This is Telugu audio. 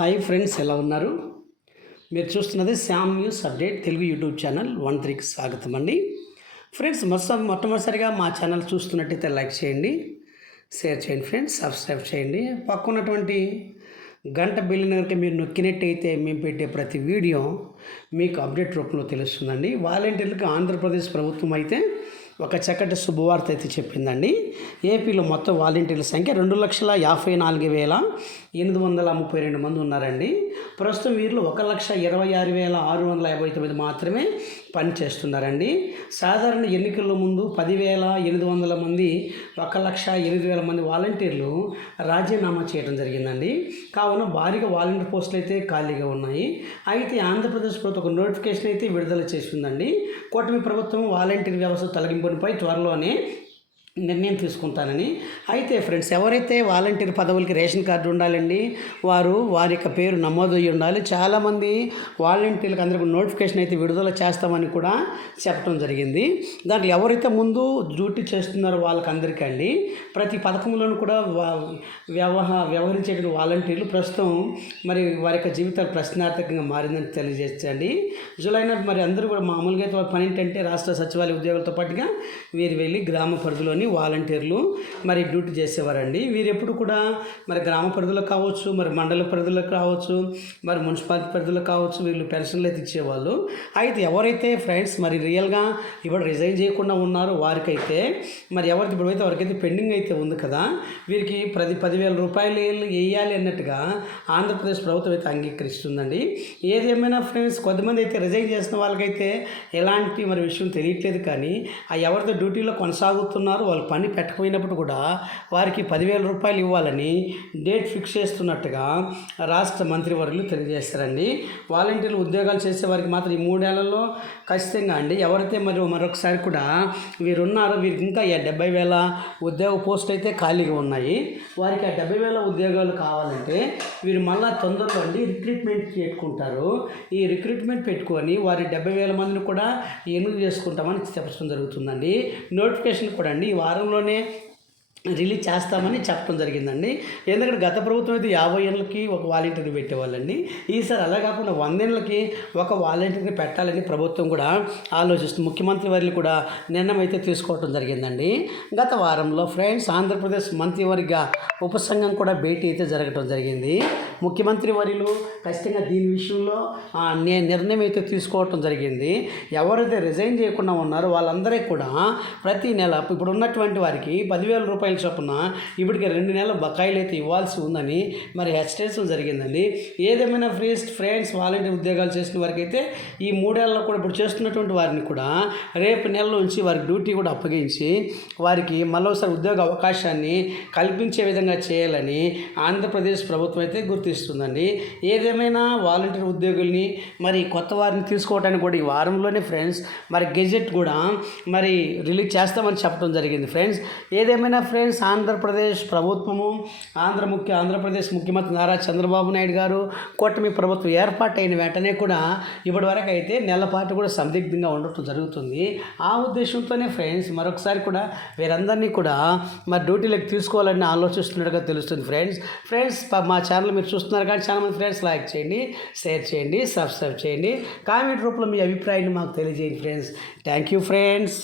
హాయ్ ఫ్రెండ్స్, ఎలా ఉన్నారు? మీరు చూస్తున్నది Shyam news update Telugu YouTube channel 1-3కి స్వాగతం అండి. ఫ్రెండ్స్, మొట్టమొదటిసారిగా మా ఛానల్ చూస్తున్నట్టయితే లైక్ చేయండి, షేర్ చేయండి ఫ్రెండ్స్, సబ్స్క్రైబ్ చేయండి. పక్కన్నటువంటి గంట బిల్లుని కనుక మీరు నొక్కినట్టయితే మేము పెట్టే ప్రతి వీడియో మీకు అప్డేట్ రూపంలో తెలుస్తుందండి. వాలంటీర్లకు ఆంధ్రప్రదేశ్ ప్రభుత్వం అయితే ఒక చక్కటి శుభవార్త అయితే చెప్పిందండి. ఏపీలో మొత్తం వాలంటీర్ల సంఖ్య 2,54,832 మంది ఉన్నారండి. ప్రస్తుతం వీరిలో 1,26,659 మాత్రమే పని చేస్తున్నారండి. సాధారణ ఎన్నికల ముందు 10,800 మంది 1,08,000 మంది వాలంటీర్లు రాజీనామా చేయడం జరిగిందండి. కావున భారీగా వాలంటీర్ పోస్టులు అయితే ఖాళీగా ఉన్నాయి. అయితే ఆంధ్రప్రదేశ్ ప్రభుత్వం ఒక నోటిఫికేషన్ అయితే విడుదల చేసిందండి. కూటమి ప్రభుత్వం వాలంటీర్ వ్యవస్థ తొలగింపుపై త్వరలోనే నిర్ణయం తీసుకుంటానని. అయితే ఫ్రెండ్స్, ఎవరైతే వాలంటీర్ పదవులకి రేషన్ కార్డు ఉండాలండి, వారి యొక్క పేరు నమోదు అయ్యి ఉండాలి. చాలామంది వాలంటీర్లకు అందరికీ నోటిఫికేషన్ అయితే విడుదల చేస్తామని కూడా చెప్పడం జరిగింది. దాంట్లో ఎవరైతే ముందు డ్యూటీ చేస్తున్నారో వాళ్ళకందరికీ అండి ప్రతి పథకంలోనూ కూడా వ్యవహరించేటువంటి వాలంటీర్లు ప్రస్తుతం మరి వారి యొక్క జీవితాలు ప్రశ్నార్థకంగా మారిందని తెలియజేయండి. జూలై నాటి మరి అందరూ కూడా మామూలుగా అయితే పని ఏంటంటే రాష్ట్ర సచివాలయ ఉద్యోగులతో పాటుగా వీరు వెళ్ళి గ్రామ పరిధిలోని వాలంటీర్లు మరి డ్యూటీ చేసేవారండి. వీరు ఎప్పుడు కూడా మరి గ్రామ పరిధిలో కావచ్చు, మరి మండల పరిధిలో కావచ్చు, మరి మున్సిపాలిటీ పరిధిలో కావచ్చు, వీళ్ళు పెన్షన్లు అయితే ఇచ్చేవాళ్ళు. అయితే ఎవరైతే ఫ్రెండ్స్ మరి రియల్గా ఇప్పుడు రిజైన్ చేయకుండా ఉన్నారో వారికైతే మరి ఎవరికి ఇప్పుడైతే వారికైతే పెండింగ్ అయితే ఉంది కదా, వీరికి 10,000 రూపాయలు వేయాలి అన్నట్టుగా ఆంధ్రప్రదేశ్ ప్రభుత్వం అయితే అంగీకరిస్తుందండి. ఏదేమైనా ఫ్రెండ్స్, కొంతమంది అయితే రిజైన్ చేసిన వాళ్ళకైతే ఎలాంటి మరి విషయం తెలియట్లేదు. కానీ ఆ ఎవరితో డ్యూటీలో కొనసాగుతున్నారో వాళ్ళు పని పెట్టకపోయినప్పుడు కూడా వారికి 10,000 రూపాయలు ఇవ్వాలని డేట్ ఫిక్స్ చేస్తున్నట్టుగా రాష్ట్ర మంత్రివర్యులు తెలియజేస్తారండి. వాలంటీర్లు ఉద్యోగాలు చేసే వారికి మాత్రం ఈ 3 ఏళ్లలో ఖచ్చితంగా అండి ఎవరైతే మరొకసారి కూడా వీరున్నారో వీరికి ఇంకా 70,000 ఉద్యోగ పోస్టులు అయితే ఖాళీగా ఉన్నాయి. వారికి ఆ 70,000 ఉద్యోగాలు కావాలంటే వీరు మళ్ళీ తొందరలో అండి రిక్రూట్మెంట్ పెట్టుకుంటారు. ఈ రిక్రూట్మెంట్ పెట్టుకొని వారి 70,000 మందిని కూడా ఎన్నిక చేసుకుంటామని చెప్పడం జరుగుతుందండి. నోటిఫికేషన్ కూడా అండి ఈ వారంలోనే రిలీజ్ చేస్తామని చెప్పడం జరిగిందండి. ఎందుకంటే గత ప్రభుత్వం అయితే 50 ఏళ్ళకి ఒక వాలంటీర్ని పెట్టేవాళ్ళండి. ఈసారి అలా కాకుండా 100 ఏళ్ళకి ఒక వాలంటీర్ని పెట్టాలని ప్రభుత్వం కూడా ఆలోచిస్తుంది. ముఖ్యమంత్రి వర్యులు కూడా నిర్ణయం అయితే తీసుకోవడం జరిగిందండి. గత వారంలో ఫ్రెండ్స్ ఆంధ్రప్రదేశ్ మంత్రివర్గ ఉపసంఘం కూడా భేటీ అయితే జరగడం జరిగింది. ముఖ్యమంత్రి వర్యులు ఖచ్చితంగా దీని విషయంలో నిర్ణయం అయితే తీసుకోవటం జరిగింది. ఎవరైతే రిజైన్ చేయకుండా ఉన్నారో వాళ్ళందరికీ కూడా ప్రతి నెల ఇప్పుడు ఉన్నటువంటి వారికి 10,000 రూపాయల చొప్పున ఇప్పటికి 2 నెలల బకాయిలు అయితే ఇవ్వాల్సి ఉందని మరి హెచ్చరించడం జరిగిందండి. ఏదేమైనా ఫ్రెండ్స్ వాలంటీర్ ఉద్యోగాలు చేసిన వారికి అయితే ఈ 3 ఏళ్ళలో కూడా ఇప్పుడు చేస్తున్నటువంటి వారిని కూడా రేపు నెల నుంచి వారికి డ్యూటీ కూడా అప్పగించి వారికి మరోసారి ఉద్యోగ అవకాశాన్ని కల్పించే విధంగా చేయాలని ఆంధ్రప్రదేశ్ ప్రభుత్వం అయితే గుర్తిస్తుందండి. ఏదేమైనా వాలంటీర్ ఉద్యోగుల్ని మరి కొత్త వారిని తీసుకోవడానికి కూడా ఈ వారంలోనే ఫ్రెండ్స్ మరి గెజెట్ కూడా మరి రిలీజ్ చేస్తామని చెప్పడం జరిగింది. ఫ్రెండ్స్, ఏదేమైనా ఫ్రెండ్స్ ఆంధ్రప్రదేశ్ ప్రభుత్వము ఆంధ్రప్రదేశ్ ముఖ్యమంత్రి నారా చంద్రబాబు నాయుడు గారు కూటమి ప్రభుత్వం ఏర్పాటైన వెంటనే కూడా ఇప్పటి వరకు అయితే నెల పాటు కూడా సందిగ్ధంగా ఉండటం జరుగుతుంది. ఆ ఉద్దేశంతోనే ఫ్రెండ్స్ మరొకసారి కూడా వీరందరినీ కూడా మరి డ్యూటీలకు తీసుకోవాలని ఆలోచిస్తున్నట్టుగా తెలుస్తుంది. ఫ్రెండ్స్ మా ఛానల్ మీరు చూస్తున్నారు కానీ చాలామంది ఫ్రెండ్స్ లైక్ చేయండి, షేర్ చేయండి, సబ్స్క్రైబ్ చేయండి, కామెంట్ రూపంలో మీ అభిప్రాయాన్ని మాకు తెలియజేయండి ఫ్రెండ్స్. Thank you friends.